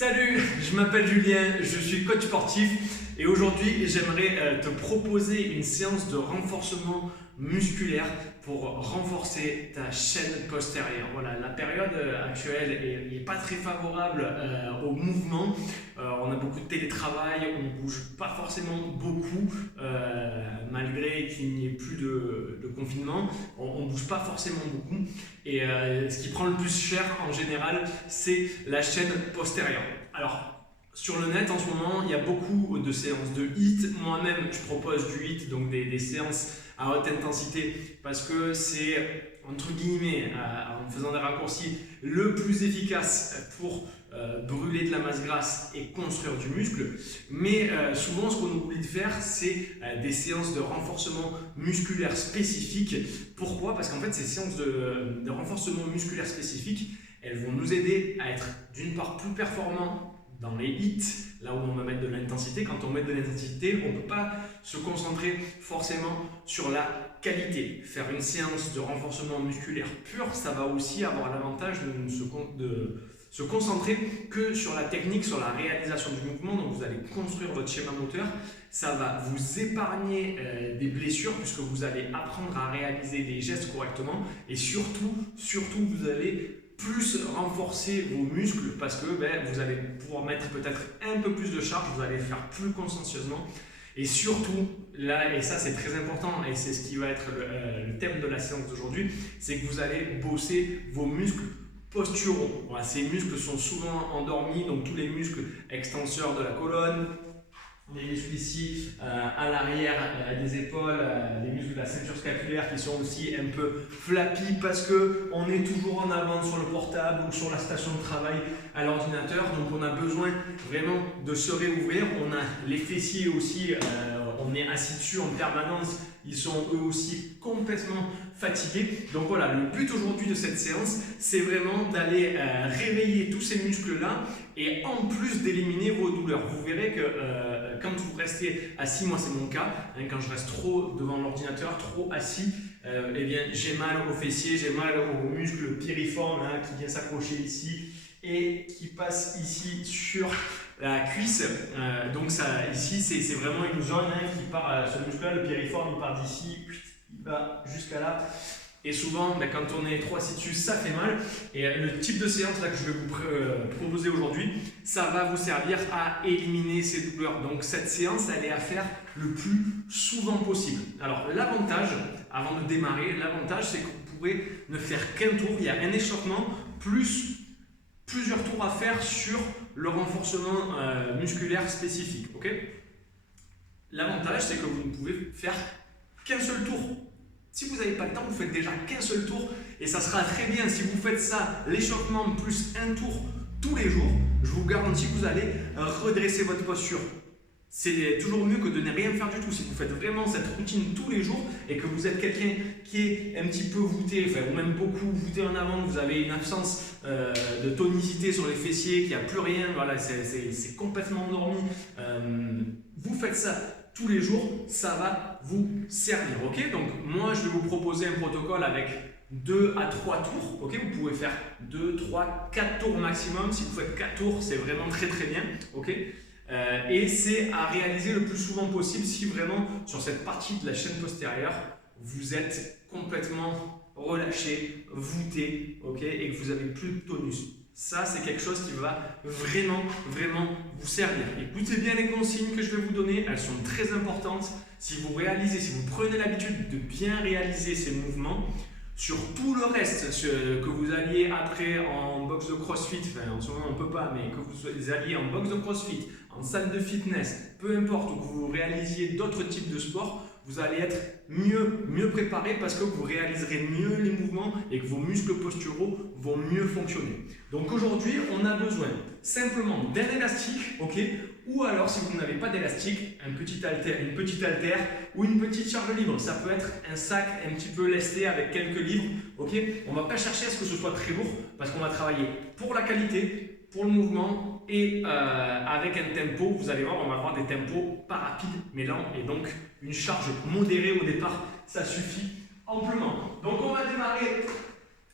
Salut, je m'appelle Julien, je suis coach sportif et aujourd'hui j'aimerais te proposer une séance de renforcement musculaire pour renforcer ta chaîne postérieure. Voilà, la période actuelle n'est pas très favorable au mouvement. On a beaucoup de télétravail, on ne bouge pas forcément beaucoup malgré qu'il n'y ait plus de confinement. On ne bouge pas forcément beaucoup et ce qui prend le plus cher en général, c'est la chaîne postérieure. Alors, sur le net en ce moment, il y a beaucoup de séances de HIIT. Moi-même, je propose du HIIT, donc des séances à haute intensité, parce que c'est, entre guillemets, en faisant des raccourcis, le plus efficace pour brûler de la masse grasse et construire du muscle. Mais souvent, ce qu'on oublie de faire, c'est des séances de renforcement musculaire spécifiques. Pourquoi? Parce qu'en fait, ces séances de renforcement musculaire spécifiques, elles vont nous aider à être d'une part plus performants dans les hits, là où on va mettre de l'intensité. Quand on met de l'intensité, on ne peut pas se concentrer forcément sur la qualité. Faire une séance de renforcement musculaire pur, ça va aussi avoir l'avantage de se concentrer que sur la technique, sur la réalisation du mouvement. Donc vous allez construire votre schéma moteur, ça va vous épargner des blessures puisque vous allez apprendre à réaliser les gestes correctement et surtout vous allez plus renforcer vos muscles parce que vous allez pouvoir mettre peut-être un peu plus de charge, vous allez faire plus consciencieusement et surtout, là, et ça c'est très important et c'est ce qui va être le thème de la séance d'aujourd'hui, c'est que vous allez bosser vos muscles posturaux. Voilà, ces muscles sont souvent endormis, donc tous les muscles extenseurs de la colonne, les muscles ici à l'arrière des épaules, les muscles de la ceinture scapulaire qui sont aussi un peu flappy parce qu'on est toujours en avant sur le portable ou sur la station de travail à l'ordinateur. Donc on a besoin vraiment de se réouvrir. On a les fessiers aussi, on est assis dessus en permanence. Ils sont eux aussi complètement fatigués. Donc voilà, le but aujourd'hui de cette séance, c'est vraiment d'aller réveiller tous ces muscles-là et en plus d'éliminer vos douleurs. Vous verrez que quand vous restez assis, moi c'est mon cas, quand je reste trop devant l'ordinateur, trop assis, eh bien j'ai mal aux fessiers, j'ai mal aux muscles piriformes qui vient s'accrocher ici et qui passe ici sur la cuisse. Donc ça, ici c'est vraiment une zone qui part, ce muscle-là, le piriforme, il part d'ici, il va jusqu'à là. Et souvent, quand on est trop assis dessus, ça fait mal. Et le type de séance là, que je vais vous proposer aujourd'hui, ça va vous servir à éliminer ces douleurs. Donc cette séance, elle est à faire le plus souvent possible. Alors l'avantage, avant de démarrer, l'avantage c'est que vous pourrez ne faire qu'un tour. Il y a un échauffement plus plusieurs tours à faire sur le renforcement musculaire spécifique. Okay, l'avantage, c'est que vous ne pouvez faire qu'un seul tour. Si vous n'avez pas le temps, vous faites déjà qu'un seul tour et ça sera très bien. Si vous faites ça, l'échauffement plus un tour tous les jours, je vous garantis que vous allez redresser votre posture. C'est toujours mieux que de ne rien faire du tout. Si vous faites vraiment cette routine tous les jours et que vous êtes quelqu'un qui est un petit peu voûté, ou même beaucoup voûté en avant, vous avez une absence de tonicité sur les fessiers, qu'il n'y a plus rien, voilà, c'est complètement endormi, vous faites ça tous les jours, ça va vous servir. Okay, donc moi je vais vous proposer un protocole avec 2 à 3 tours. Okay, vous pouvez faire 2, 3, 4 tours maximum. Si vous faites 4 tours, c'est vraiment très bien. Okay, et c'est à réaliser le plus souvent possible si vraiment sur cette partie de la chaîne postérieure vous êtes complètement relâché, voûté, okay, et que vous avez plus de tonus. Ça, c'est quelque chose qui va vraiment vous servir. Écoutez bien les consignes que je vais vous donner, elles sont très importantes. Si vous prenez l'habitude de bien réaliser ces mouvements, sur tout le reste, que vous alliez après en box de crossfit, enfin en ce moment on ne peut pas, mais que vous alliez en box de crossfit, en salle de fitness, peu importe, ou que vous réalisiez d'autres types de sports, vous allez être mieux préparé parce que vous réaliserez mieux les mouvements et que vos muscles posturaux vont mieux fonctionner. Donc aujourd'hui, on a besoin simplement d'un élastique, okay, ou alors si vous n'avez pas d'élastique, une petite haltère ou une petite charge libre. Ça peut être un sac un petit peu lesté avec quelques livres. Okay, on ne va pas chercher à ce que ce soit très lourd parce qu'on va travailler pour la qualité, pour le mouvement et avec un tempo, vous allez voir, on va avoir des tempos pas rapides mais lents et donc une charge modérée au départ, ça suffit amplement. Donc on va démarrer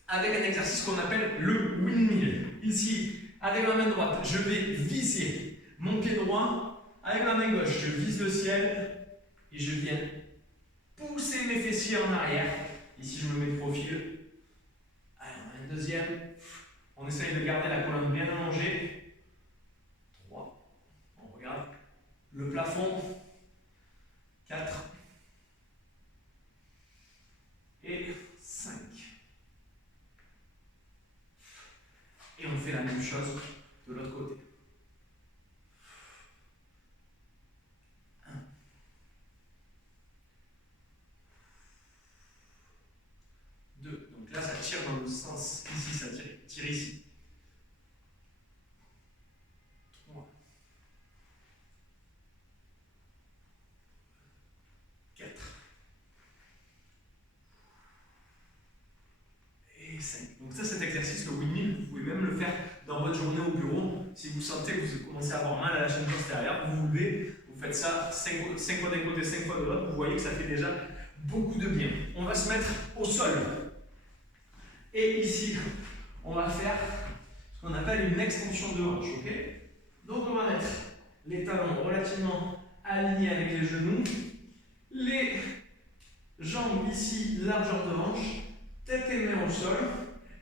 avec un exercice qu'on appelle le windmill. Ici, Avec ma main droite, je vais viser mon pied droit. Avec ma main gauche, je vise le ciel et je viens pousser mes fessiers en arrière. Ici, je me mets de profil. Allez, on a un deuxième. On essaye de garder la colonne bien allongée. 3. On regarde le plafond. 4. Et 5. Et on fait la même chose de l'autre côté. 1. 2. Donc là, ça tire dans le sens ici, ça tire ici. 3. 4. Et 5. Donc ça, cet exercice, le windmill, vous pouvez même le faire dans votre journée au bureau. Si vous sentez que vous commencez à avoir mal à la chaîne postérieure, vous vous levez, vous faites ça 5 fois d'un côté, 5 fois de l'autre, vous voyez que ça fait déjà beaucoup de bien. On va se mettre au sol. Et ici, on va faire ce qu'on appelle une extension de hanche. Okay, donc on va mettre les talons relativement alignés avec les genoux, les jambes ici, largeur de hanche, tête et main au sol.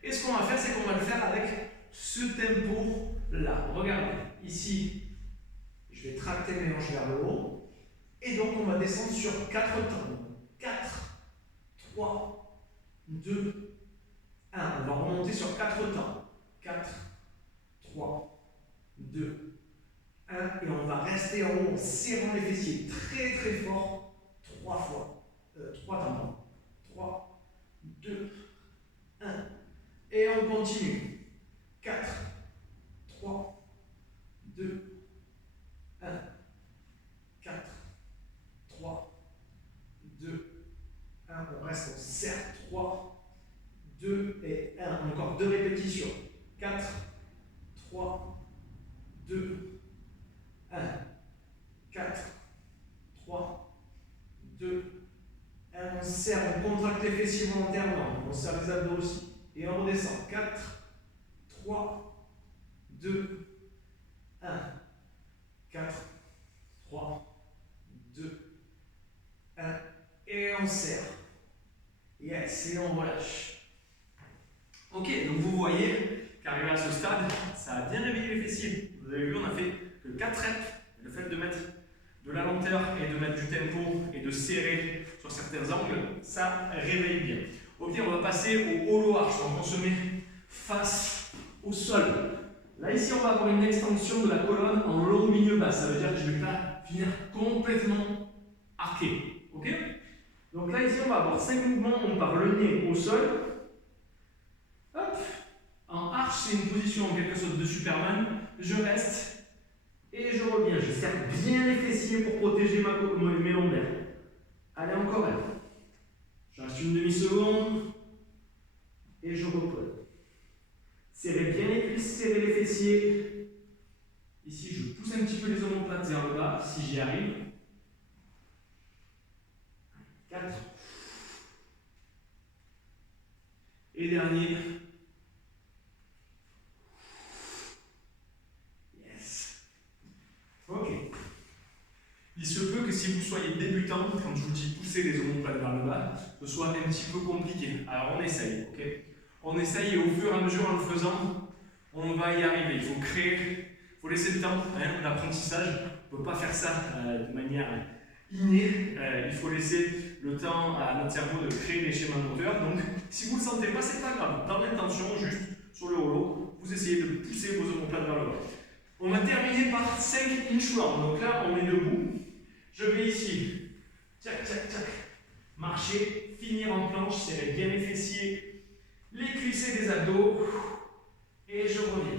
Et ce qu'on va faire, c'est qu'on va le faire avec ce tempo-là. Regardez, ici, je vais tracter mes hanches vers le haut. Et donc, on va descendre sur 4 temps. 4, 3, 2, 1. On va remonter sur 4 temps. 4, 3, 2, 1. Et on va rester en haut en serrant les fessiers très très fort. 3 fois. 3 temps. 3, 2, 1. Et on continue. 4, 3, 2, 1. 4, 3, 2, 1. On reste, on serre. 3, 2 et 1. Encore 2 répétitions. 4, 3, 2, 1. 4, 3, 2, 1. On serre, on contracte les fessiers volontairement. On serre les abdos aussi. Et on redescend. 4, 3, 2, 1. 4, 3, 2, 1. Et on serre. Yes, et on relâche. Ok, donc vous voyez qu'arrivé à ce stade, ça a bien réveillé les fessiers. Vous avez vu, on a fait que 4 reps. Le fait de mettre de la lenteur et de mettre du tempo et de serrer sur certains angles, ça réveille bien. Ok, on va passer au hollow arch. Donc on se met face au sol. Là, ici, on va avoir une extension de la colonne en long milieu bas. Ça veut dire que je ne vais pas finir complètement arqué. Ok? Donc là, ici, on va avoir 5 mouvements. On part le nez au sol. Hop. En arche, c'est une position en quelque sorte de Superman. Je reste et je reviens. Je serre bien les fessiers pour protéger mes lombaires. Allez, encore un. Je reste une demi-seconde et je repose. Serrez bien les cuisses, serrez les fessiers. Ici, je pousse un petit peu les omoplates vers le bas, si j'y arrive. 4. Et dernier. Yes. Ok. Il se peut que si vous soyez débutant, quand je vous dis pousser les omoplates vers le bas, ce soit un petit peu compliqué. Alors on essaye, ok? On essaye et au fur et à mesure en le faisant, on va y arriver. Il faut créer, il faut laisser le temps, l'apprentissage. On ne peut pas faire ça de manière innée. Il faut laisser le temps à notre cerveau de créer des schémas moteurs. Donc si vous ne le sentez pas, c'est pas grave. Dans l'intention, juste sur le hollow, vous essayez de pousser vos omoplates vers le bas. On va terminer par 5 inchworms. Donc là, on est debout. Je vais ici, tchac, tchac, tchac, marcher, finir en planche, serrer bien les fessiers, les cuisses et les abdos, et je reviens.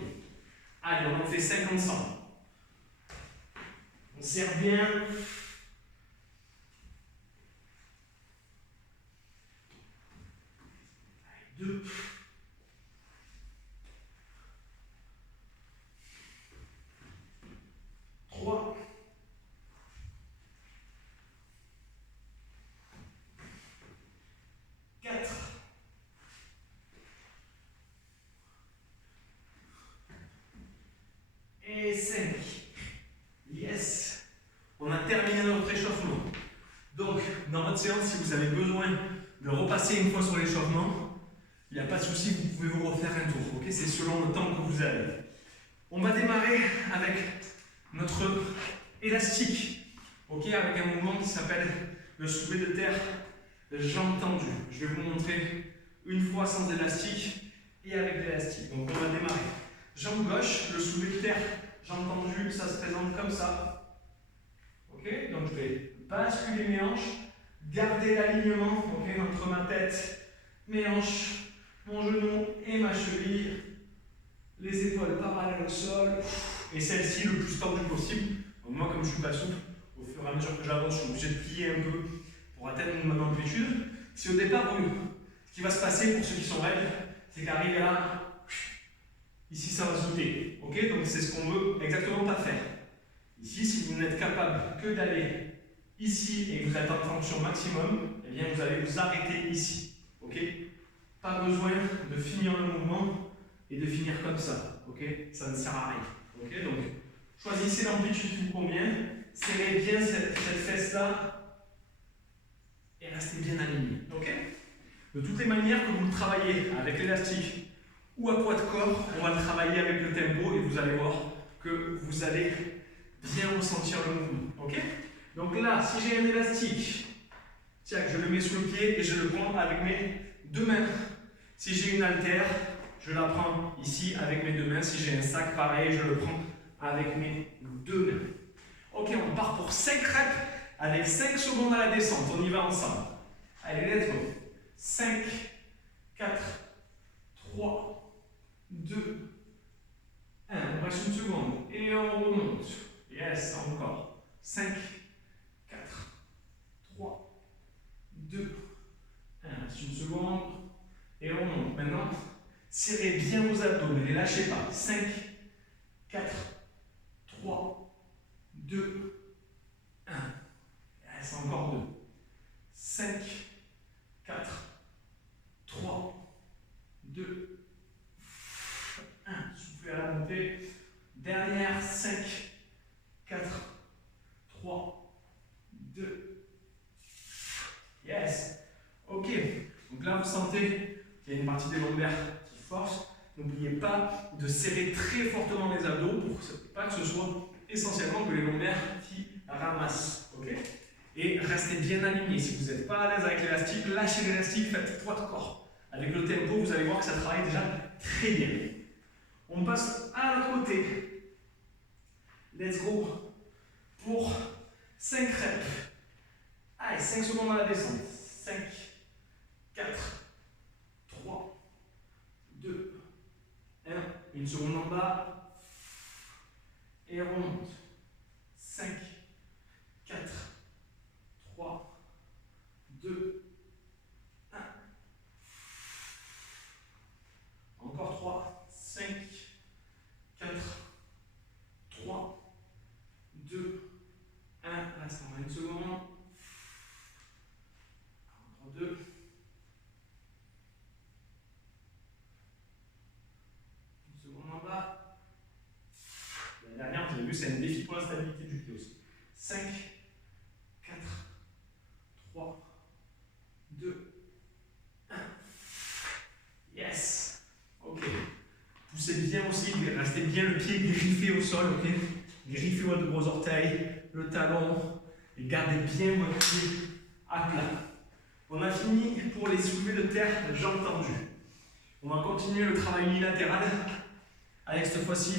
Allez, on en fait 5 ensemble. On serre bien. 2. 3. 4. 5. séance, si vous avez besoin de repasser une fois sur l'échauffement, il n'y a pas de souci, vous pouvez vous refaire un tour. Okay, c'est selon le temps que vous avez. On va démarrer avec notre élastique, okay, avec un mouvement qui s'appelle le soulevé de terre jambes tendues. Je vais vous montrer une fois sans élastique et avec l'élastique. Donc on va démarrer. Jambe gauche, le soulevé de terre, jambes tendues, ça se présente comme ça. Ok, donc je vais basculer mes hanches, garder l'alignement entre ma tête, mes hanches, mon genou et ma cheville. Les épaules parallèles au sol. Et celle-ci le plus tendue possible. Donc moi, comme je ne suis pas souple, au fur et à mesure que j'avance, je suis obligé de plier un peu pour atteindre mon amplitude. Si au départ, ce qui va se passer pour ceux qui sont raides, c'est qu'arriver là, ici ça va sauter. Ok, donc c'est ce qu'on veut exactement pas faire. Ici, si vous n'êtes capable que d'aller ici et que vous êtes en tension maximum, eh bien vous allez vous arrêter ici. Ok, pas besoin de finir le mouvement et de finir comme ça. Ok, ça ne sert à rien. Ok, donc choisissez l'amplitude qui vous convient, serrez bien cette fesse là et restez bien aligné. Ok, de toutes les manières que vous le travaillez avec l'élastique ou à poids de corps, on va le travailler avec le tempo et vous allez voir que vous allez bien ressentir le mouvement. Ok, donc là, si j'ai un élastique, tiens, je le mets sous le pied et je le prends avec mes deux mains. Si j'ai une haltère, je la prends ici avec mes deux mains. Si j'ai un sac, pareil, je le prends avec mes deux mains. Ok, on part pour 5 reps avec 5 secondes à la descente. On y va ensemble. Allez, let's go. 5, 4, 3, 2, 1. On reste une seconde et on remonte. Yes, encore. 5, 4, 3, 2, 1. Reste une seconde et on remonte. Maintenant, serrez bien vos abdos, ne les lâchez pas. 5, 4, 3, 2, 1. Il reste encore 2. 5, 4, 3, 2, 1. Soufflez à la montée. Dernière, 5, 4, 3, 2. Yes. Ok. Donc là, vous sentez qu'il y a une partie des lombaires qui force. N'oubliez pas de serrer très fortement les abdos pour pas que ce soit essentiellement que les lombaires qui ramassent. Okay, et restez bien aligné. Si vous n'êtes pas à l'aise avec l'élastique, lâchez l'élastique, faites poids de corps. Avec le tempo, vous allez voir que ça travaille déjà très bien. On passe à l'autre côté. Let's go pour 5 reps. Allez, 5 secondes à la descente. 5, 4, 3, 2, 1. Une seconde en bas. Et on remonte. 5, 4, 3, 2, 1. Encore 3, 5, 4, 3, 2, 1. Reste en une seconde. Encore 2. Une seconde en bas. La dernière, vous avez vu, c'est un défi pour la stabilité du pied aussi. 5, 4, 3, 2, 1. Yes. Ok. Poussez bien aussi, restez bien le pied griffé au sol, ok. Griffez votre gros orteil, le talon, et gardez bien votre pied à plat. On a fini pour les soulevés de terre, jambes tendues. On va continuer le travail unilatéral avec cette fois-ci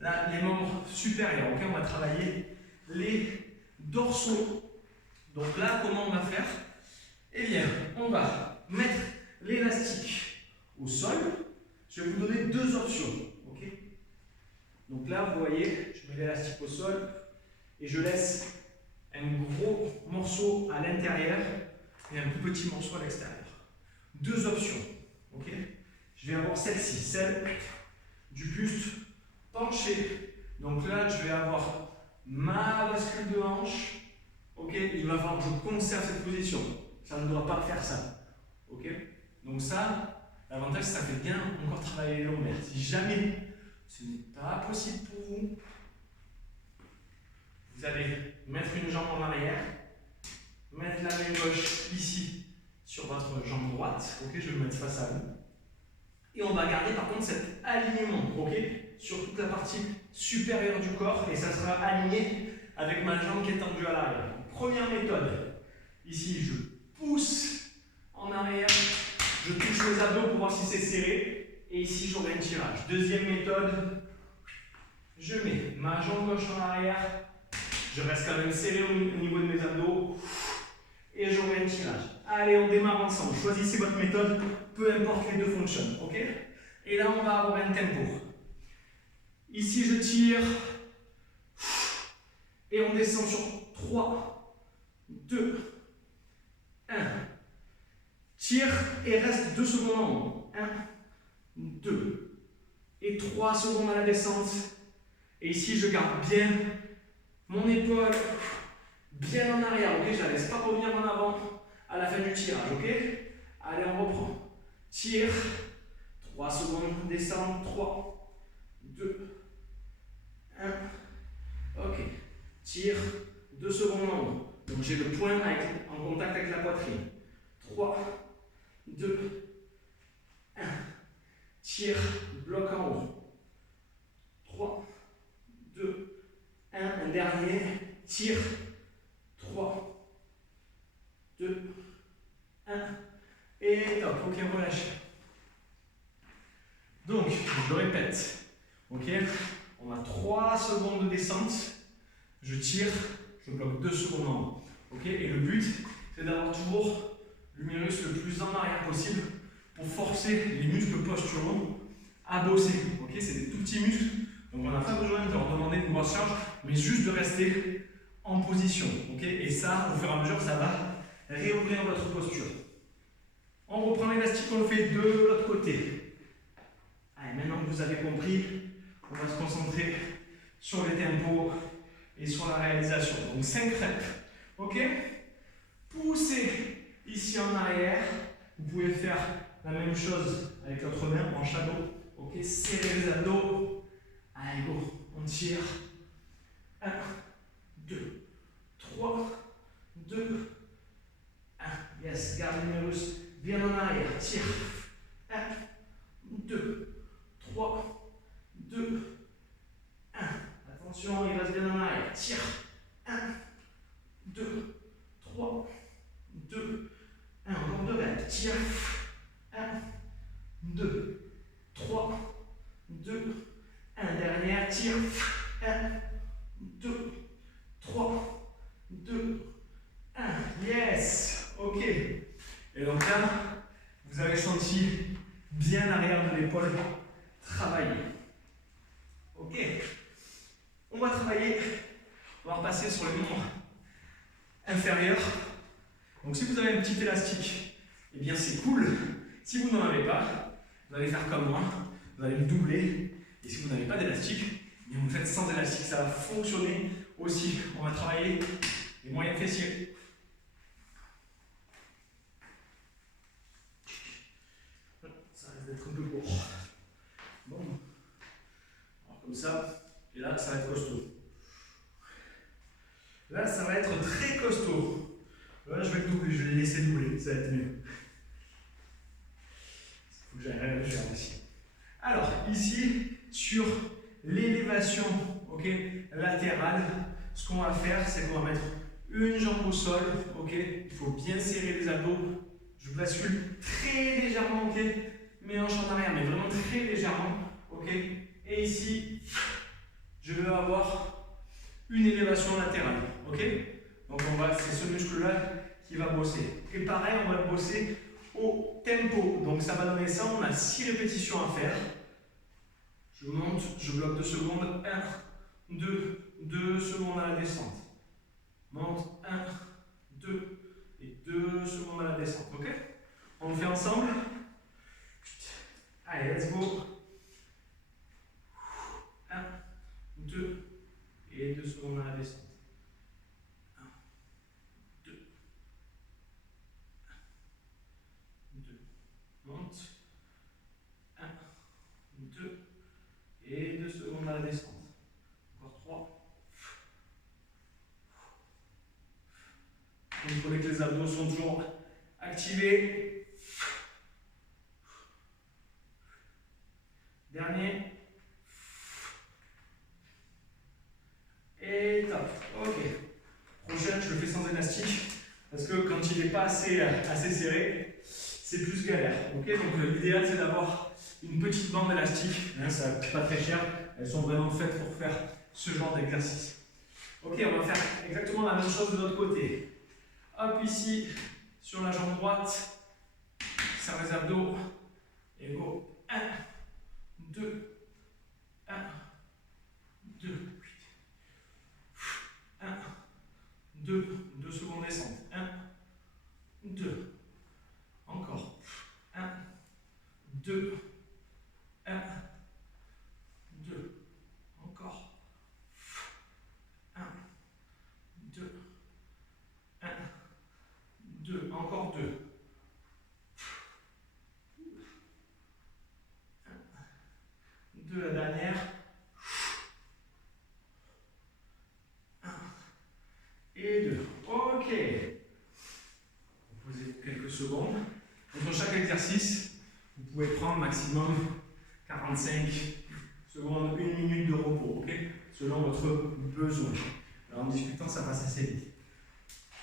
les membres supérieurs. Okay, on va travailler les dorsaux. Donc là, comment on va faire? Eh bien, on va mettre l'élastique au sol. Je vais vous donner deux options. Okay, donc là, vous voyez, je mets l'élastique au sol et je laisse un gros morceau à l'intérieur et un plus petit morceau à l'extérieur. Deux options. Okay, je vais avoir celle-ci, celle du buste penché. Donc là, je vais avoir ma bascule de hanche. Okay, il va falloir que je conserve cette position. Ça ne doit pas faire ça. Okay, donc ça, l'avantage, ça fait bien encore travailler les lombaires. Si jamais ce n'est pas possible pour vous, vous allez mettre une jambe en arrière, mettre la main gauche ici sur votre jambe droite. Ok, je vais me mettre face à vous. Et on va garder par contre cet alignement, ok, sur toute la partie supérieure du corps. Et ça sera aligné avec ma jambe qui est tendue à l'arrière. Première méthode. Ici, je pousse en arrière. Je touche les abdos pour voir si c'est serré. Et ici, j'aurai un tirage. Deuxième méthode. Je mets ma jambe gauche en arrière. Je reste quand même serré au niveau de mes abdos. Et j'aurai un tirage. Allez, on démarre ensemble. Choisissez votre méthode, peu importe les deux fonctionnent. Ok? Et là, on va avoir un tempo. Ici, je tire. Et on descend sur 3, 2, 1. Tire et reste 2 secondes en haut. 1, 2. Et 3 secondes à la descente. Et ici, je garde bien mon épaule bien en arrière. Ok? Je ne la laisse pas revenir en avant à la fin du tirage. Ok? Allez, on reprend. Tire. 3 secondes, descend. 3, 2, 1. Ok. Tire. 2 secondes en haut. Donc j'ai le poing en contact avec la poitrine. 3, 2, 1. Tire. Bloc en haut. 3, 2, 1. Un dernier. Tire. 3, 2, 1. Et top. Ok, relâche. Donc, je le répète. Ok, on a 3 secondes de descente. Je tire, je bloque 2 secondes en haut. Ok, et le but, c'est d'avoir toujours l'humérus le plus en arrière possible pour forcer les muscles posturaux à bosser. Ok, c'est des tout petits muscles, donc on n'a pas besoin de leur demander une grosse charge, mais juste de rester en position. Ok, et ça, au fur et à mesure, ça va réouvrir votre posture. On reprend l'élastique, on le fait de l'autre côté. Allez, maintenant que vous avez compris, on va se concentrer sur les tempos et sur la réalisation. Donc 5 reps. Ok? Poussez ici en arrière. Vous pouvez faire la même chose avec l'autre main en shadow. Ok? Serrez les abdos. Allez, go. On tire. 1, 2, 3, 2, 1. Yes, garde l'humérus bien en arrière. Tire. 1, 2, 3, 2, 1. Attention, il reste bien en arrière. Tire. 1, 2, 3, 2, 1. Encore 2 reps. Tire. 1, 2, 3, 2, 1. Dernière. Tire. 1, 2, 3, 2, 1. Yes. Ok. Et donc là, vous avez senti bien l'arrière de l'épaule travailler. Ok. On va travailler, on va repasser sur les membres inférieurs. Donc si vous avez un petit élastique, eh bien c'est cool. Si vous n'en avez pas, vous allez faire comme moi, vous allez le doubler. Et si vous n'avez pas d'élastique, eh bien vous faites sans élastique, ça va fonctionner aussi. On va travailler les moyens fessiers. Ça risque d'être un peu court. Bon. Alors comme ça, et là ça va être costaud. Là, ça va être très costaud. Là, je vais le doubler, je vais le laisser doubler, ça va être mieux. Il faut que j'aille le faire aussi. Alors, ici, sur l'élévation latérale, ce qu'on va faire, c'est qu'on va mettre une jambe au sol. Il faut bien serrer les abdos. Je bascule très légèrement, mes hanches en arrière, mais vraiment très légèrement. Et ici, je vais avoir une élévation latérale. Donc c'est ce muscle-là qui va bosser. Et pareil, on va le bosser au tempo. Donc ça va donner ça, on a 6 répétitions à faire. Je monte, je bloque 2 secondes. 1, 2, 2 secondes à la descente. Monte, 1, 2 et 2 secondes à la descente. Ok? On le fait ensemble. Allez, let's go. 1, 2 et 2 secondes à la descente. 1, 2, 2. Monte. 1, 2 et 2 secondes à la descente. Encore 3. Contrôlez que les abdos sont toujours activés. Dernier. Et top. Ok. Prochaine, je le fais sans élastique. Parce que quand il n'est pas assez serré, c'est plus galère. Okay, donc l'idéal, c'est d'avoir une petite bande élastique. Hein, ça ne coûte pas très cher. Elles sont vraiment faites pour faire ce genre d'exercice. Ok, on va faire exactement la même chose de l'autre côté. Hop, ici, sur la jambe droite, serre les abdos. Et go. 1, 2, 1, 2, 1, 2, 2 secondes descente. 1, 2, encore. 1, 2, 1, 2, encore. 1, 2, 1, 2, encore 2. 2, la dernière. 1 et 2. Ok. Posez quelques secondes. Entre chaque exercice, vous pouvez prendre maximum 45 secondes, 1 minute de repos, ok, selon votre besoin. Alors en discutant, ça passe assez vite.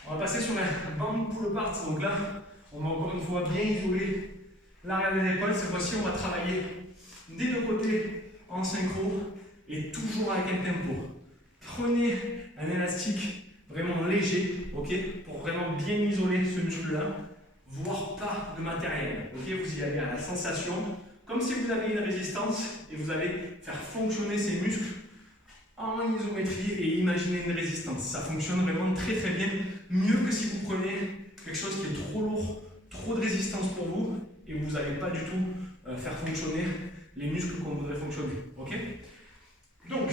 On va passer sur la bande pull apart. Donc là, on va encore une fois bien isoler l'arrière des épaules. Cette fois-ci, on va travailler des deux côtés en synchro et toujours avec un tempo. Prenez un élastique vraiment léger, ok, pour vraiment bien isoler ce muscle-là, voire pas de matériel. Ok, vous y allez à la sensation, comme si vous avez une résistance et vous allez faire fonctionner ces muscles en isométrie et imaginer une résistance. Ça fonctionne vraiment très très bien, mieux que si vous prenez quelque chose qui est trop lourd, trop de résistance pour vous et vous n'allez pas du tout faire fonctionner les muscles qu'on voudrait fonctionner. Ok, donc,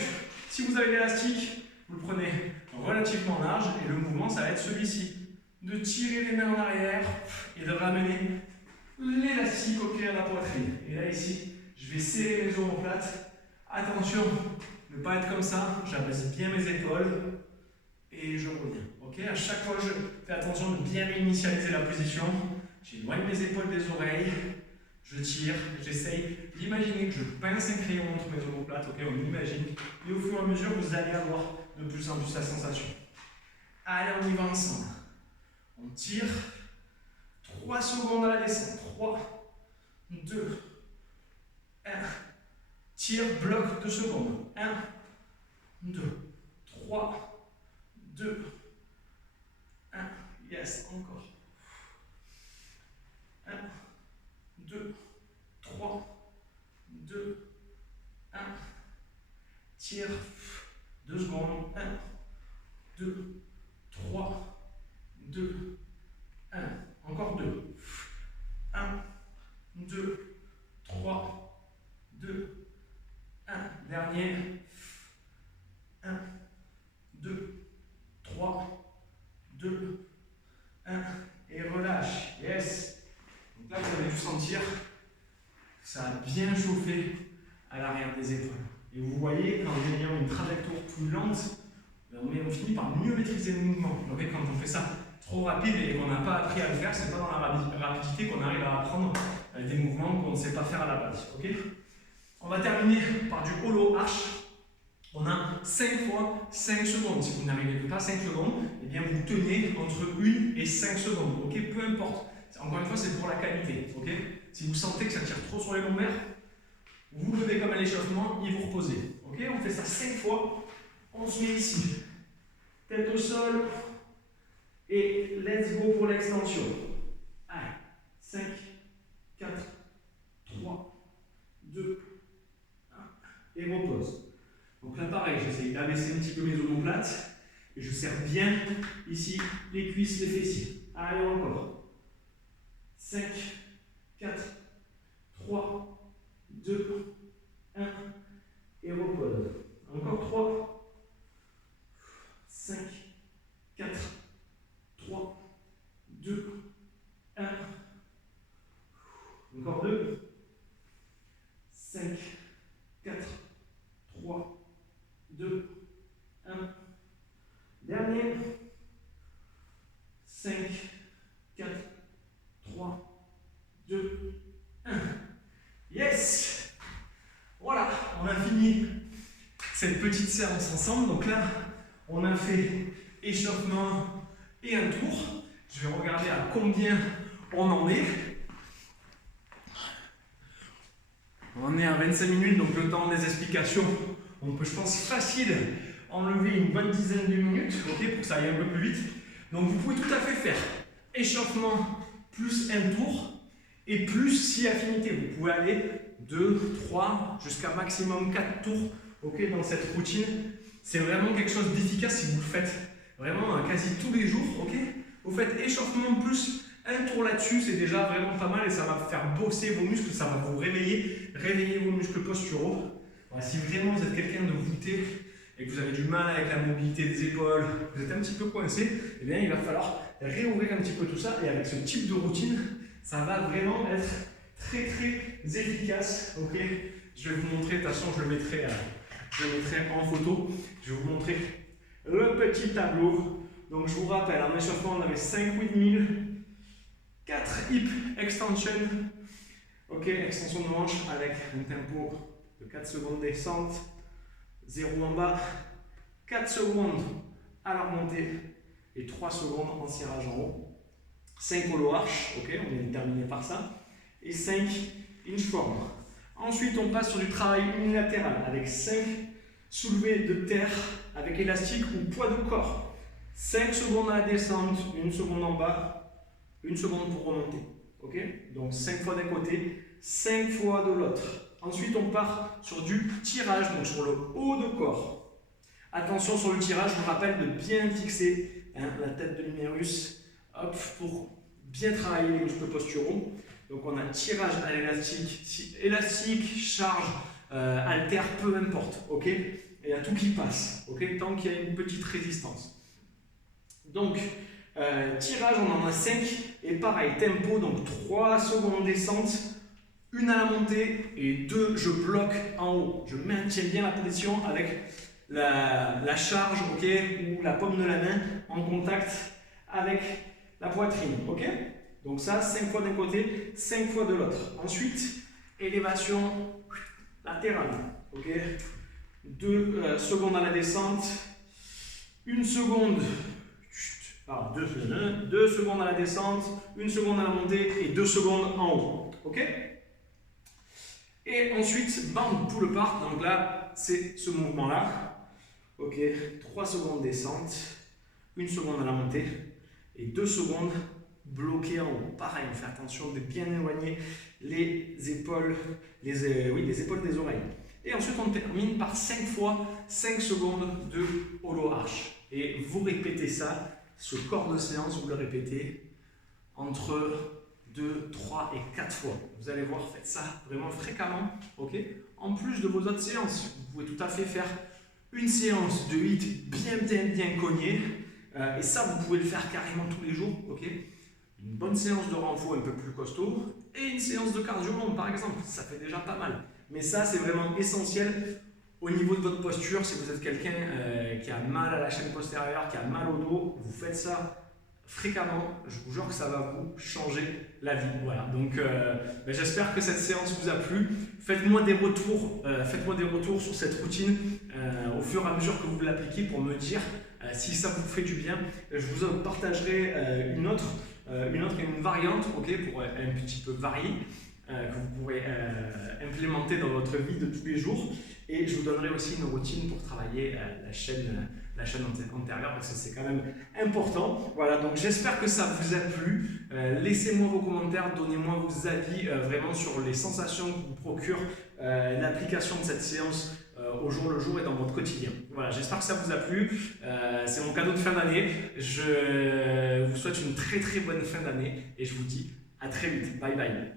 si vous avez l'élastique, vous le prenez relativement large et le mouvement, ça va être celui-ci. De tirer les mains en arrière et de ramener l'élastique au pied à la poitrine. Et là, ici, je vais serrer mes omoplates. Attention, ne pas être comme ça. J'abaisse bien mes épaules et je reviens. Ok, à chaque fois, je fais attention de bien réinitialiser la position. J'éloigne mes épaules des oreilles. Je tire, j'essaye d'imaginer que je pince un crayon entre mes omoplates, ok, on imagine, et au fur et à mesure, vous allez avoir de plus en plus la sensation. Allez, on y va ensemble. On tire, 3 secondes à la descente, 3, 2, 1, tire, bloc 2 secondes, 1, 2, 3, 2, 1, yes, encore, 1, 2, 3, 2, 1, tire, 2 secondes, 1, 2, 3, 2, 1, encore 2, 1, 2, 3, 2, 1, dernier, 1, 2, 3, 2, 1, et relâche, yes. Donc là, vous avez dû sentir que ça a bien chauffé à l'arrière des épaules. Et vous voyez, quand on ayant une trajectoire plus lente, on finit par mieux maîtriser le mouvement. Donc, quand on fait ça trop rapide et qu'on n'a pas appris à le faire, c'est pas dans la rapidité qu'on arrive à apprendre des mouvements qu'on ne sait pas faire à la base. Okay, on va terminer par du hollow arch. On a 5 fois 5 secondes. Si vous n'arrivez pas à 5 secondes, eh bien vous tenez entre 1 et 5 secondes. Okay, peu importe. Encore une fois, c'est pour la qualité. Okay, si vous sentez que ça tire trop sur les lombaires, vous levez comme à l'échauffement et vous reposez. Okay, on fait ça 5 fois. On se met ici. Tête au sol. Et let's go pour l'extension. Allez, 5, 4, 3, 2, 1, et repose. Donc là, pareil, j'essaye d'abaisser un petit peu mes omoplates et je serre bien ici les cuisses, les fessiers. Allez, encore. 5, 4, 3, 2, 1, et repose. Encore 3, 5, 4, 3, 2, 1. Encore 2, 5, 4, 3, 2, 1. Dernier. 5, Yes! Voilà, on a fini cette petite séance ensemble. Donc là, on a fait échauffement et un tour. Je vais regarder à combien on en est. On est à 25 minutes, donc le temps des explications, on peut, je pense, facile enlever une bonne dizaine de minutes, ok, pour que ça aille un peu plus vite. Donc vous pouvez tout à fait faire échauffement plus un tour et plus si affinité. Vous pouvez aller 2, 3, jusqu'à maximum 4 tours, ok, dans cette routine. C'est vraiment quelque chose d'efficace si vous le faites vraiment quasi tous les jours, ok. Vous faites échauffement plus un tour là-dessus, c'est déjà vraiment pas mal et ça va faire bosser vos muscles, ça va vous réveiller vos muscles posturaux. Voilà, si vraiment vous êtes quelqu'un de voûté et que vous avez du mal avec la mobilité des épaules, vous êtes un petit peu coincé, eh bien il va falloir réouvrir un petit peu tout ça et avec ce type de routine, ça va vraiment être très efficace. Ok, je vais vous montrer, de toute façon je le mettrai en photo, je vais vous montrer le petit tableau. Donc je vous rappelle, en échauffement on avait 5 windmills, 4 hip extension, ok, extension de hanche avec un tempo de 4 secondes descente, 0 en bas, 4 secondes à la remontée et 3 secondes en cirage en haut, 5 hollow arch, ok, on vient de terminer par ça, et 5 inchform. Ensuite on passe sur du travail unilatéral avec 5 soulevés de terre avec élastique ou poids de corps, 5 secondes à la descente, 1 seconde en bas, 1 seconde pour remonter, ok? Donc 5 fois d'un côté, 5 fois de l'autre. Ensuite, on part sur du tirage, donc sur le haut de corps. Attention sur le tirage, je vous rappelle de bien fixer la tête de l'humérus, hop, pour bien travailler les muscles posturaux. Donc on a tirage à l'élastique, élastique, charge, haltère, peu importe, ok? Et il y a tout qui passe, ok? Tant qu'il y a une petite résistance. Donc, tirage, on en a 5 et pareil, tempo, donc 3 secondes descente, 1 à la montée et 2, je bloque en haut. Je maintiens bien la position avec la charge, ok, ou la paume de la main en contact avec la poitrine, ok. Donc ça, 5 fois d'un côté, 5 fois de l'autre. Ensuite, élévation latérale, ok. 2 secondes à la descente, 1 seconde. Alors, 2 secondes à la descente, 1 seconde à la montée et 2 secondes en haut. Ok? Et ensuite, band pull apart. Donc là, c'est ce mouvement-là. Ok? 3 secondes descente, 1 seconde à la montée et 2 secondes bloquées en haut. Pareil, on fait attention de bien éloigner les épaules, les épaules des oreilles. Et ensuite, on termine par 5 fois 5 secondes de hollow arch. Et vous répétez ça. Ce corps de séance, vous le répétez entre 2, 3 et 4 fois. Vous allez voir, faites ça vraiment fréquemment, ok? En plus de vos autres séances, vous pouvez tout à fait faire une séance de HIIT bien cognée, et ça, vous pouvez le faire carrément tous les jours, ok? Une bonne séance de renfort un peu plus costaud, et une séance de cardio long, par exemple, ça fait déjà pas mal. Mais ça, c'est vraiment essentiel. Au niveau de votre posture, si vous êtes quelqu'un qui a mal à la chaîne postérieure, qui a mal au dos, vous faites ça fréquemment, je vous jure que ça va vous changer la vie. Voilà. Donc j'espère que cette séance vous a plu. Faites-moi des retours sur cette routine au fur et à mesure que vous l'appliquez pour me dire si ça vous fait du bien. Je vous en partagerai une autre et une variante, ok, pour un petit peu varier, que vous pourrez implémenter dans votre vie de tous les jours. Et je vous donnerai aussi une routine pour travailler la chaîne antérieure parce que c'est quand même important. Voilà, donc j'espère que ça vous a plu. Laissez-moi vos commentaires, donnez-moi vos avis vraiment sur les sensations que vous procure l'application de cette séance au jour le jour et dans votre quotidien. Voilà, j'espère que ça vous a plu. C'est mon cadeau de fin d'année. Je vous souhaite une très bonne fin d'année et je vous dis à très vite. Bye bye.